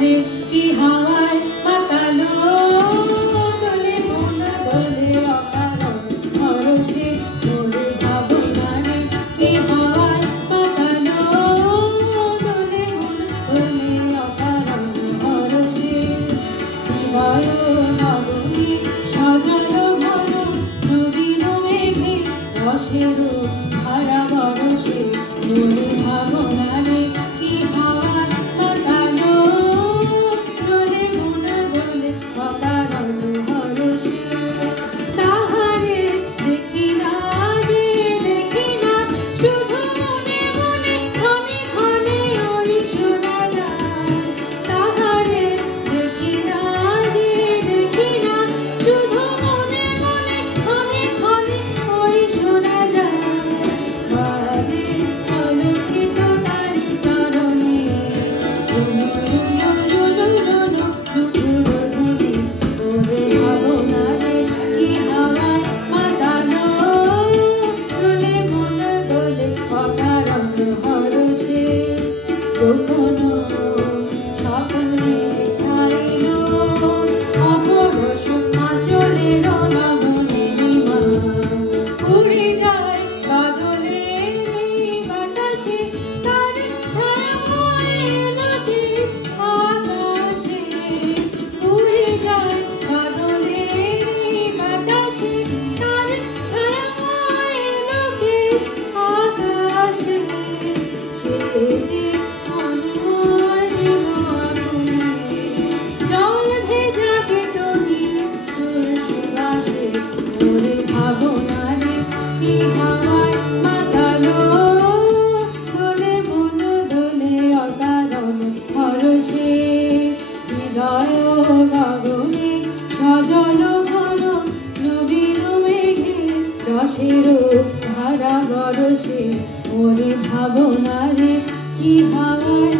রে কি হাওয়ায় মাতালো দোলে মন দোলে অকারণ পরশে মোর ভাবনা রে কি হাওয়ায় মাতালো দোলে মন দোলে অকারণ পরশে হৃদয় গগনে সজল ঘন নবীন মেঘে রসের ধারা বরসে মোর ভাবনা রে কি হাওয়ায় মাতালো দোলে মন দোলে অকারণ পরশে তাহারে দেখি না যে দেখি না শুধু মনে মনে ক্ষণে ক্ষণে ওই শোনা যায় তাহারে দেখি না যে দেখি না শুধু মনে মনে ক্ষণে ক্ষণে ওই শোনা যায় বাজে অলক্ষিত তারি চরণে রুনু রুনু রুনু রুনু ধ্বনি ওরে ভাবনা রে কি হাওয়ায় মাতালো দোলে মন দোলে অকারণ হরষে কখনো স্বপ্নে ছাইল অপরশ আঁচলের নবনে নীমা উড়ে যায় বাদলের এই বাতাসে তার ছায়া এলো দেশ আকাশে উড়ে যায় বাদলের এই বাতাসে তার ছায়া এলো দেশ আকাশে সে যে অনিময় দিল আগুনে জল ভেজা কেতনি তোর সুবাসে ওরে ভাবনা রে কি হাওয়ায় মাতালো দোলে মন দোলে অকারণ হরষে হৃদয় গগনে সজল ঘন নবীন মেঘে রসের ধারা বরসে ওরে ভাবনা রে কি হাওয়ায়